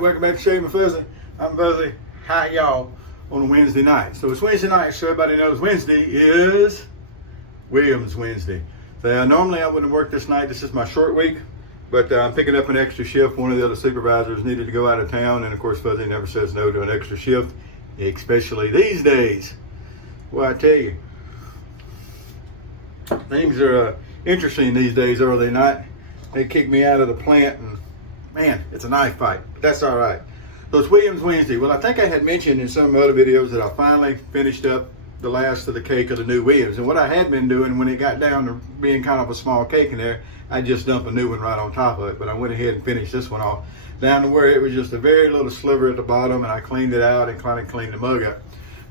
right, welcome back to Shave and Fuzzy. I'm Fuzzy. Hi, y'all, on a Wednesday night. So it's Wednesday night, so everybody knows Wednesday is Williams Wednesday. So, normally I wouldn't have worked this night. This is my short week, but I'm picking up an extra shift. One of the other supervisors needed to go out of town, and of course Fuzzy never says no to an extra shift, especially these days. Well, I tell you, things are interesting these days, are they not? They kicked me out of the plant, and man, it's a knife fight, but that's all right. So it's Williams Wednesday. Well, I think I had mentioned in some other videos that I finally finished up the last of the cake of the new Williams. And what I had been doing when it got down to being kind of a small cake in there, I just dumped a new one right on top of it. But I went ahead and finished this one off down to where it was just a very little sliver at the bottom, and I cleaned it out and kind of cleaned the mug up.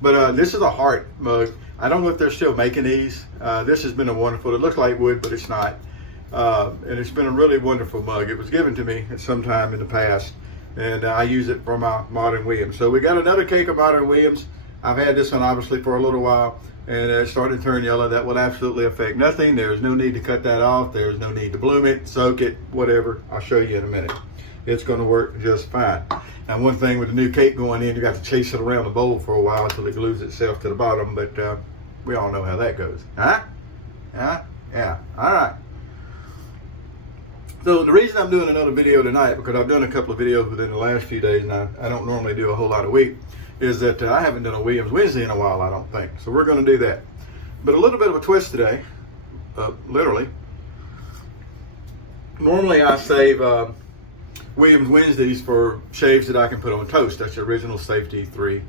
But this is a heart mug. I don't know if they're still making these. This has been a wonderful, it looks like wood, but it's not. And it's been a really wonderful mug. It was given to me at some time in the past, and I use it for my modern Williams. So we got another cake of modern Williams. I've had this one obviously for a little while, and it's starting to turn yellow. That will absolutely affect nothing. There's no need to cut that off. There's no need to bloom it, soak it, whatever. I'll show you in a minute. It's going to work just fine. Now, one thing with the new cake going in, you got to chase it around the bowl for a while until it glues itself to the bottom, but we all know how that goes. Huh? Yeah. All right. So the reason I'm doing another video tonight, because I've done a couple of videos within the last few days, and I don't normally do a whole lot a week, is that I haven't done a Williams Wednesday in a while, I don't think. So we're going to do that. But a little bit of a twist today, literally. Normally I save Williams Wednesdays for shaves that I can put on toast. That's Original Safety 3,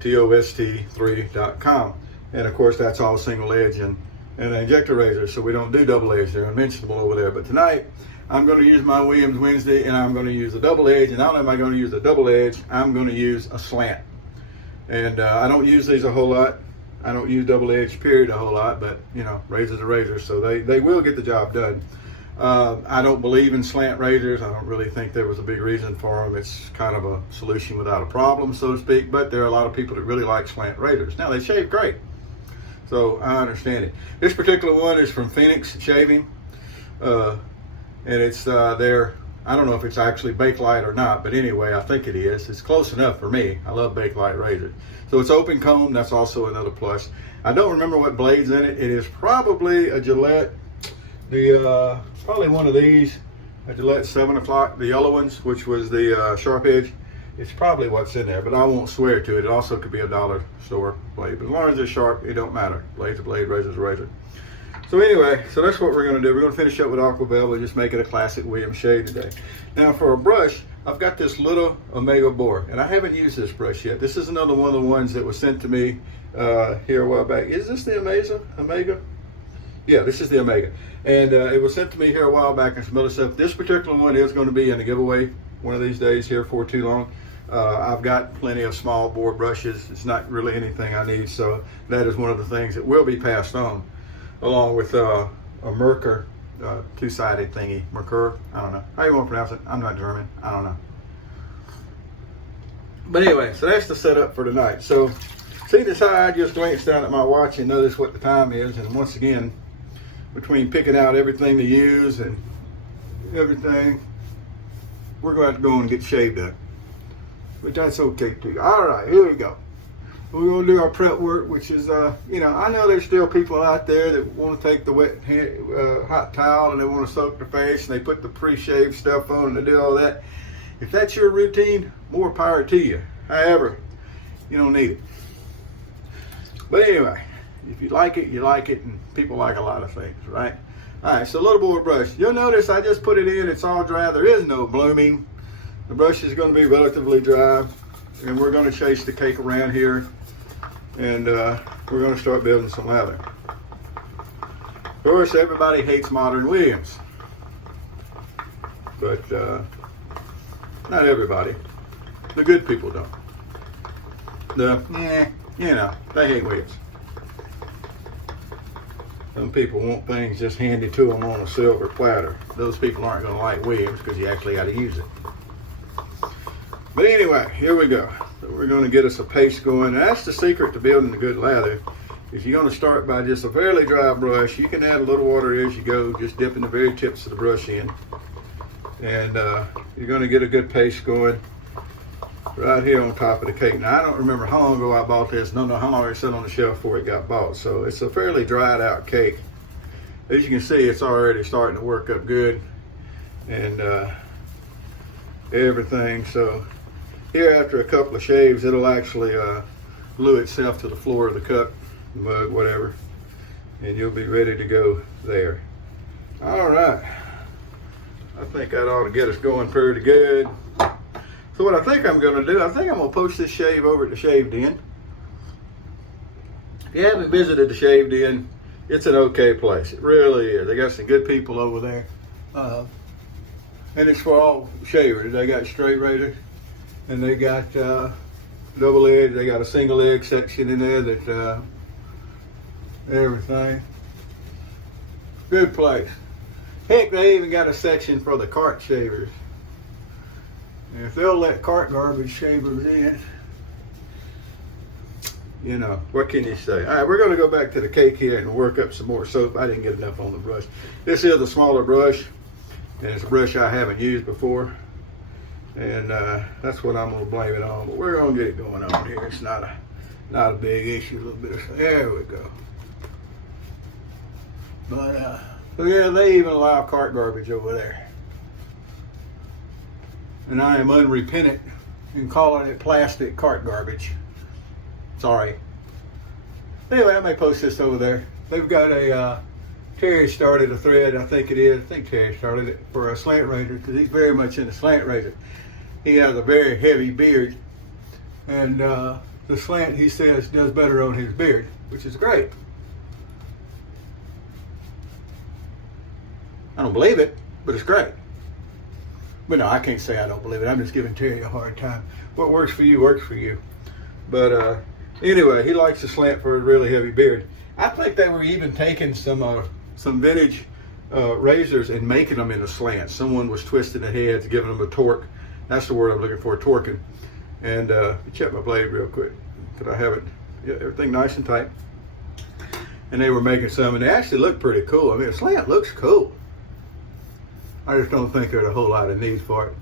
TOST3.com. And of course that's all single edge and an injector razor, so we don't do double edge. They're unmentionable over there. But tonight, I'm going to use my Williams Wednesday, and I'm going to use a double edge. And not only am I going to use a double edge, I'm going to use a slant. And I don't use these a whole lot. I don't use double edge period a whole lot, but you know, razor's a razor, so they will get the job done. I don't believe in slant razors. I don't really think there was a big reason for them. It's kind of a solution without a problem, so to speak. But there are a lot of people that really like slant razors. Now they shave great. So I understand it. This particular one is from Phoenix Shaving, and it's their, I don't know if it's actually Bakelite or not, but anyway, I think it is. It's close enough for me. I love Bakelite razor. So it's open comb. That's also another plus. I don't remember what blade's in it. It is probably a Gillette, probably one of these, a Gillette 7 o'clock, the yellow ones, which was the sharp edge. It's probably what's in there, but I won't swear to it. It also could be a dollar store blade, but as long as it's sharp, it don't matter. Blade's a blade, razor's a razor. So anyway, so that's what we're going to do. We're going to finish up with Aqua Velvet and just make it a classic Williams shave today. Now for a brush, I've got this little Omega Boar, and I haven't used this brush yet. This is another one of the ones that was sent to me here a while back. Is this the Omega? Yeah, this is the Omega. And it was sent to me here a while back and some other stuff. This particular one is going to be in a giveaway one of these days here for too long. I've got plenty of small bore brushes. It's not really anything I need, so that is one of the things that will be passed on, along with a Merkur two-sided thingy. Merkur, I don't know how you want to pronounce it. I'm not German. I don't know. But anyway, so that's the setup for tonight. So see this how I just glanced down at my watch and notice what the time is, and once again, between picking out everything to use and everything, we're going to have to go and get shaved up. But that's okay too. All right, here we go. We're going to do our prep work, which is, you know, I know there's still people out there that want to take the wet hot towel and they want to soak their face and they put the pre-shaved stuff on and they do all that. If that's your routine, more power to you. However, you don't need it. But anyway, if you like it, and people like a lot of things, right? All right, so little bore brush. You'll notice I just put it in. It's all dry. There is no blooming. The brush is going to be relatively dry, and we're going to chase the cake around here, and we're going to start building some lather. Of course, everybody hates modern Williams, but not everybody. The good people don't. You know, they hate Williams. Some people want things just handed to them on a silver platter. Those people aren't going to like Williams because you actually got to use it. But anyway, here we go. So we're going to get us a paste going. And that's the secret to building a good lather. If you're going to start by just a fairly dry brush, you can add a little water as you go, just dipping the very tips of the brush in. And you're going to get a good paste going. right here on top of the cake. Now I don't remember how long ago I bought this. Don't know how long it sat on the shelf before it got bought. So it's a fairly dried out cake. As you can see, it's already starting to work up good and everything. So here, after a couple of shaves, it'll actually glue itself to the floor of the cup, mug, whatever, and you'll be ready to go there. All right, I think that ought to get us going pretty good. So what I think I'm going to do, I think I'm going to post this shave over at the Shave Den. If you haven't visited the Shave Den, it's an okay place. It really is. They got some good people over there. And it's for all shavers. They got straight razors, and they got double edge. They got a single edge section in there that everything. Good place. Heck, they even got a section for the cart shavers. And if they'll let cart garbage shavers in, you know, what can you say? All right, we're going to go back to the cake here and work up some more soap. I didn't get enough on the brush. This is a smaller brush, and it's a brush I haven't used before. And that's what I'm going to blame it on. But we're going to get it going on here. It's not a big issue. A little bit of, there we go. But so yeah, they even allow cart garbage over there. And I am unrepentant in calling it plastic cart garbage. Sorry. Anyway, I may post this over there. They've got a Terry started a thread, I think it is. I think Terry started it for a slant razor because he's very much into slant razor. He has a very heavy beard, and the slant, he says, does better on his beard, which is great. I don't believe it, but it's great. But no, I can't say I don't believe it. I'm just giving Terry a hard time. What works for you works for you. But anyway, he likes the slant for his really heavy beard. I think they were even taking some vintage razors and making them in a slant. Someone was twisting the heads, giving them a torque. That's the word I'm looking for, torquing. And check my blade real quick. Could I have it? Yeah, everything nice and tight. And they were making some, and they actually look pretty cool. I mean, a slant looks cool. I just don't think there's a whole lot of need for it.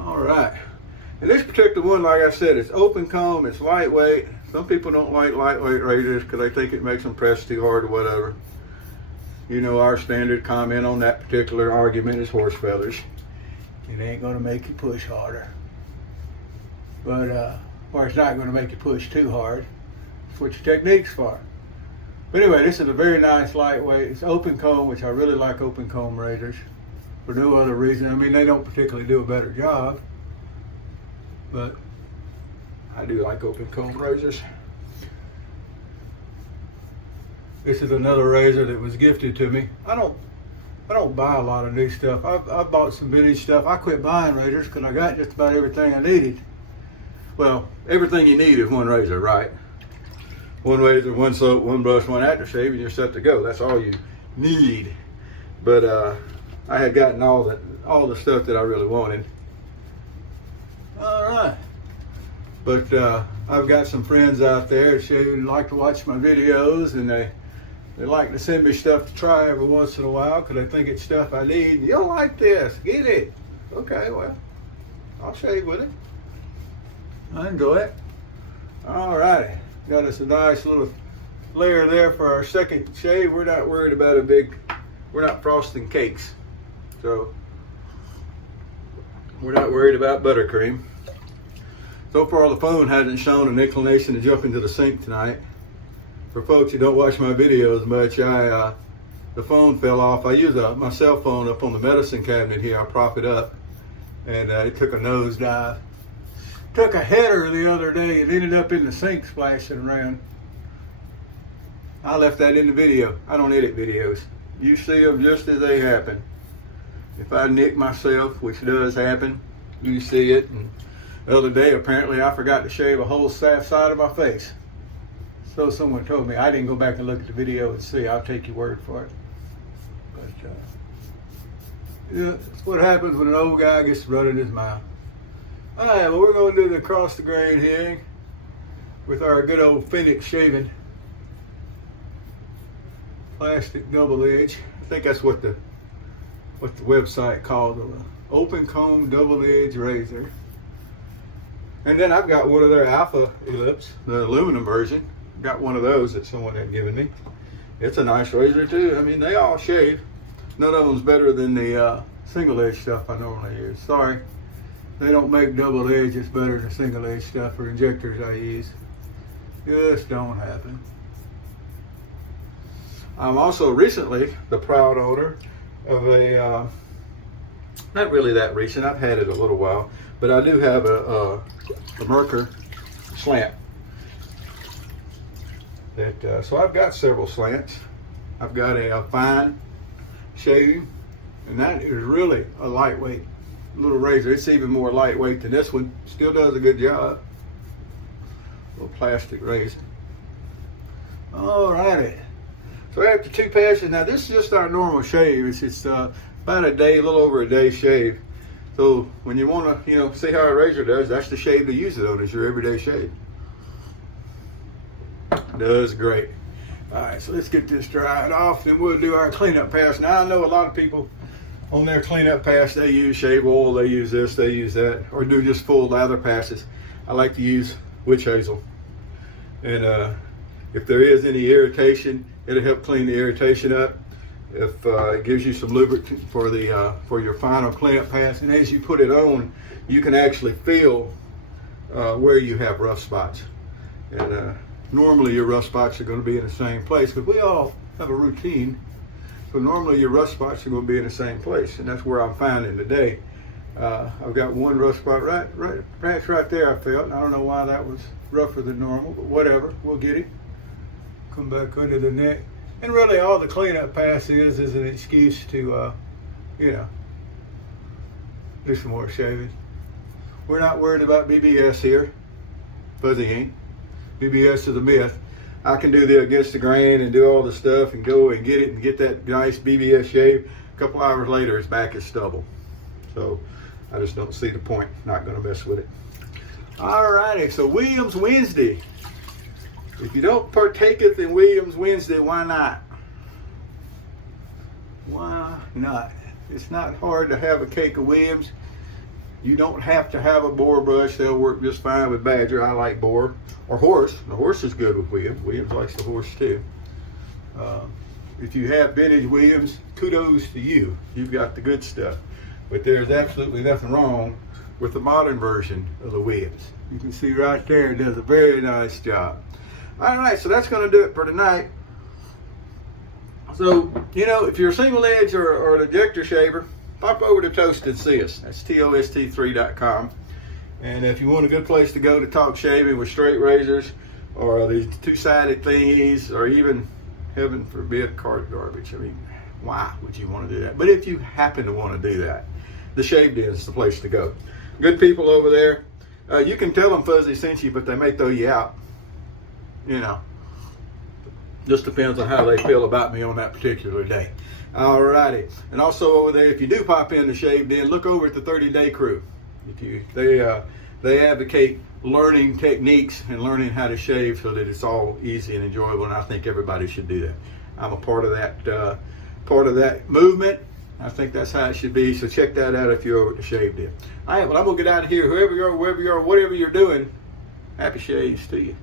All right. And this particular one, like I said, it's open comb, it's lightweight. Some people don't like lightweight razors because they think it makes them press too hard or whatever. You know, our standard comment on that particular argument is horse feathers. It ain't gonna make you push harder. But, or it's not gonna make you push too hard. That's what your technique's for. But anyway, this is a very nice lightweight. It's open comb, which I really like open comb razors for no other reason. I mean, they don't particularly do a better job, but I do like open comb razors. This is another razor that was gifted to me. I don't buy a lot of new stuff. I bought some vintage stuff. I quit buying razors because I got just about everything I needed. Well, everything you need is one razor, right? One razor, one soap, one brush, one aftershave, and you're set to go. That's all you need. But I had gotten all the stuff that I really wanted. All right. But I've got some friends out there who like to watch my videos, and they like to send me stuff to try every once in a while because they think it's stuff I need. You'll like this. Get it. Okay, well, I'll shave with it. I enjoy it. All righty. Got us a nice little layer there for our second shave. We're not worried about we're not frosting cakes. So we're not worried about buttercream. So far the phone hasn't shown an inclination to jump into the sink tonight. For folks who don't watch my videos much, the phone fell off. I use my cell phone up on the medicine cabinet here. I prop it up, and it took a nosedive. Took a header the other day and ended up in the sink splashing around. I left that in the video. I don't edit videos. You see them just as they happen. If I nick myself, which does happen, you see it. And the other day, apparently, I forgot to shave a whole side of my face. So someone told me. I didn't go back and look at the video and see. I'll take your word for it. But yeah, that's what happens when an old guy gets running his mouth. All right, well, we're going to do the across the grain here with our good old Phoenix shaving plastic double edge. I think that's what the website called them. open comb double edge razor. And then I've got one of their Alpha Ellipse, the aluminum version. Got one of those that someone had given me. It's a nice razor too. I mean, they all shave. None of them's better than the single edge stuff I normally use. Sorry, they don't make double edge. It's better than single edge stuff or injectors I use. Just don't happen. I'm also recently the proud owner of a, not really that recent, I've had it a little while, but I do have a Merkur slant. So I've got several slants. I've got a fine shaving, and that is really a lightweight little razor. It's even more lightweight than this one. Still does a good job. Little plastic razor. Alrighty. So after 2 passes, now this is just our normal shave. It's just about a day, a little over a day shave. So when you want to, see how a razor does, that's the shave to use it on, is your everyday shave. Does great. All right, so let's get this dried off, then we'll do our cleanup pass. Now I know a lot of people on their cleanup pass, they use shave oil, they use this, they use that, or do just full lather passes. I like to use witch hazel. And if there is any irritation, it'll help clean the irritation up. If it gives you some lubricant for your final cleanup pass, and as you put it on, you can actually feel where you have rough spots. And normally your rough spots are going to be in the same place, because we all have a routine. So normally your rough spots are going to be in the same place, and that's where I'm finding today. I've got one rough spot right there. I felt. I don't know why that was rougher than normal, but whatever. We'll get it. Come back under the neck, and really all the cleanup pass is an excuse to, do some more shaving. We're not worried about BBS here. Fuzzy ain't. BBS is a myth. I can do the against the grain and do all the stuff and go and get it and get that nice BBS shave. A couple hours later, it's back as stubble. So I just don't see the point. Not going to mess with it. Alrighty, so Williams Wednesday. If you don't partaketh in Williams Wednesday, why not? Why not? It's not hard to have a cake of Williams. You don't have to have a boar brush. They'll work just fine with Badger. I like boar. Or horse. The horse is good with Williams. Williams likes the horse too. If you have vintage Williams, kudos to you. You've got the good stuff. But there's absolutely nothing wrong with the modern version of the Williams. You can see right there, it does a very nice job. All right, so that's going to do it for tonight. So, if you're a single edge or an ejector shaver, pop over to Toast and see us. That's TOST3.com. And if you want a good place to go to talk shaving with straight razors, or these two-sided thingies, or even, heaven forbid, card garbage. I mean, why would you want to do that? But if you happen to want to do that, the Shave Den is the place to go. Good people over there. You can tell them Fuzzy sent you, but they may throw you out. Just depends on how they feel about me on that particular day. Alrighty. And also over there, if you do pop in the Shave Den, look over at the 30-Day Crew. They advocate learning techniques and learning how to shave so that it's all easy and enjoyable, and I think everybody should do that. I'm a part of that movement. I think that's how it should be. So check that out if you're over at the Shave Den. All right, well, I'm gonna get out of here. Whoever you are, wherever you are, whatever you're doing, happy shaves to you.